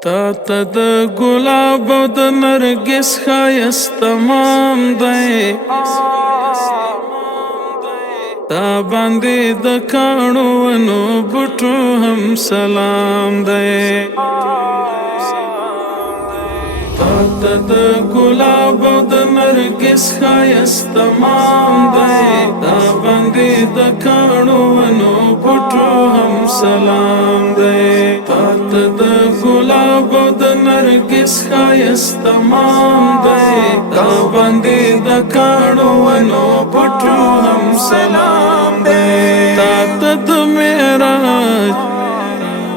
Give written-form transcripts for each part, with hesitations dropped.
تا ته د ګلاب او د نرګس ښایست تمام دی، تا باندې د کاڼو ونو بوټو هم سلام دی. تا ته د ګلاب او د نرګس ښایست تمام دی، تا باندې د کاڼو ونو بوټو هم سلام دی. تا ته د ګلاب او د نرګس ښایست تمام دی، تا باندې د کاڼو ونو بوټو هم سلام دی. تا ته د معراج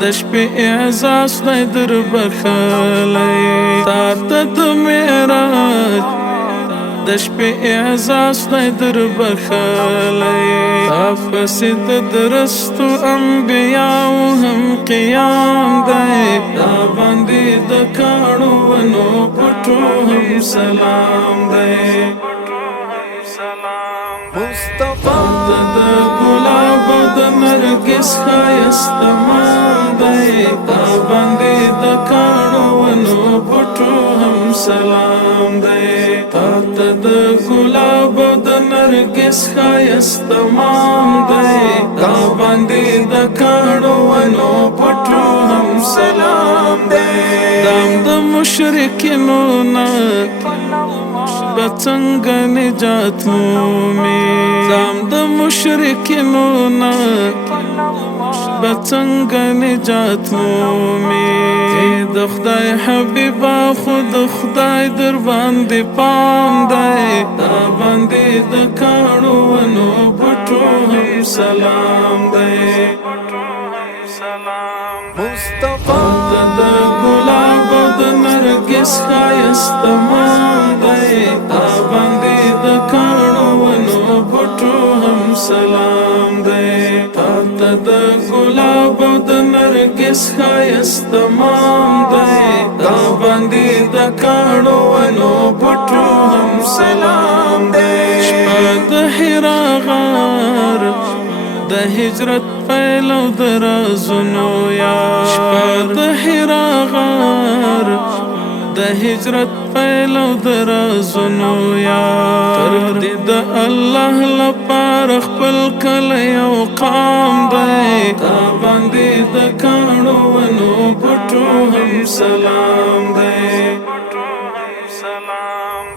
د شپې اعزاز دی در بخلی، تا ته د معراج د شپې اعزاز دی در بخلی. تا پسې د درستو انبیاو هم قیام دی، تا باندې د کاڼو ونو بوټو هم سلام دی. مصطفی ته د ګلاب او د نرګس ښایست تمام دی، تا باندې د کاڼو ونو بوټو هم سلام دی. تا ته د ګلاب او د نرګس ښایست تمام دی، تا باندې د کاڼو ونو بوټو هم سلام دی. دام د مشرکینو نه به څنګه نجات مومي، دام د مشرکینو نه به څنګه نجات مومي. د خدای حبیبا خود خدای در باندې پام دی، تا باندې د کاڼو ونو بوټو هم سلام دی. مصطفی ته د ګلاب او د نرګس ښایست تمام دی، تا باندې د کاڼو ونو بوټو هم سلام دی. تا ته د ګلاب او د نرګس ښایست تمام دی، تا باندې د کاڼو ونو بوټو هم سلام دی. شپه د حرا غار د هجرت پیل او د رازونو یار، شپه د حرا غار د هجرت پیل او د رازونو یار. ترک دې د الله لپاره خپل کلی او قام دی، تا باندې د کاڼو ونو بوټو هم سلام دی.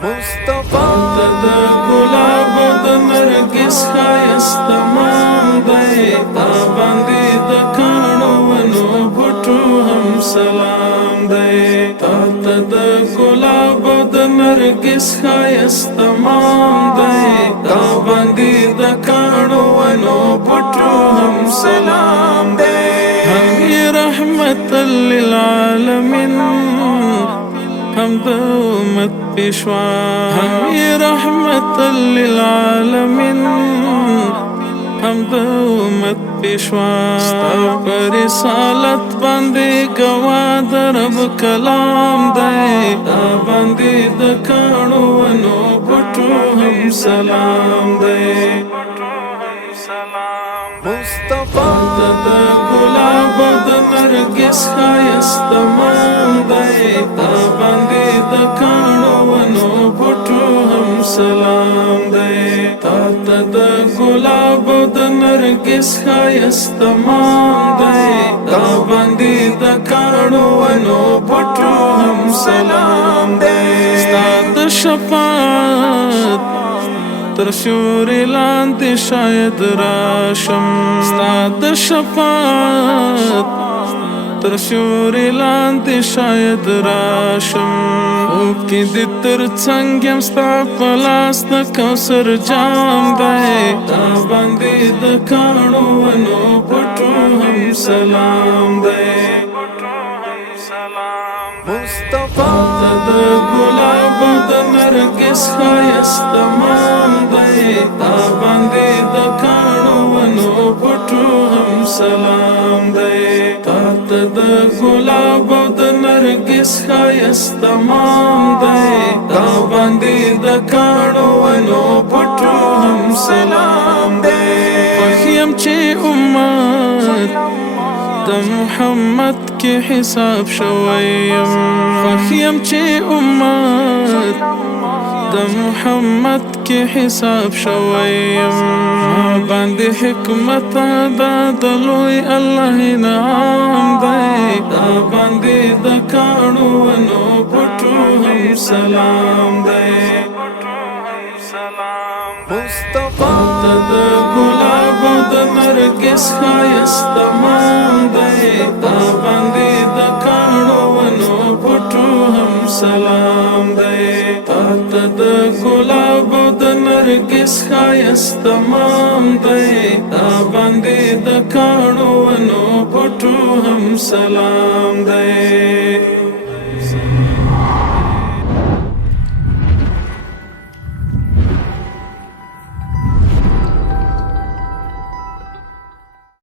مصطفی ته د ګلاب او د نرګس ښایست تمام دی، تا باندې د کاڼو ونو بوټو هم سلام دی. تا ته د ګلاب او د نرګس ښایست تمام دی، تا باندې د کاڼو ونو بوټو هم سلام دی. هم رحمت للعالمین هم د امت پیشوا، هم رحمت للعالمین هم د امت پیشوا. ستا پر رسالت باندې ګواه د رب کلام دی، تا باندې د کاڼو ونو بوټو هم سلام دی. مصطفی ته د ګلاب او د نرګس ښایست تمام دی، تا باندې د کاڼو ونو بوټو هم سلام دی. تا ته د ګلاب او د نرګس ښایست تمام دی، تا باندې د کاڼو ونو بوټو هم سلام دی. ستا د شفاعت تر سیوري لاندې شاید راشم، ستا د شفاعت تر سیوري لاندې شاید راشم. خوب کې دې تر څنګ یم ستا په لاس د کوثر جام دی، تا باندې د کاڼو ونو بوټو هم سلام دی. مصطفی ته د ګلاب او د نرګس ښایست تمام دی، تا باندې د کاڼو ونو بوټو هم سلام دی. تا ته د ګلاب او د نرګس ښایست تمام دی، تا باندې د کاڼو ونو بوټو هم سلام دی. خوښ یم چې امت د محمد کی حساب شویم خوخیم چه امت د محمد کی حساب شویم ما باندې حکمت دا دلوی الله انعام دی دا باندې د کانو ونو پټو هم سلام دی مصطفی د ګلاب د نرګس ښایست مان دی دا باندې د کانو ونو پټو هم سلام دی د ګلاب د نرګس ښایست مان دی دا باندې د کانو ونو پټو هم سلام دی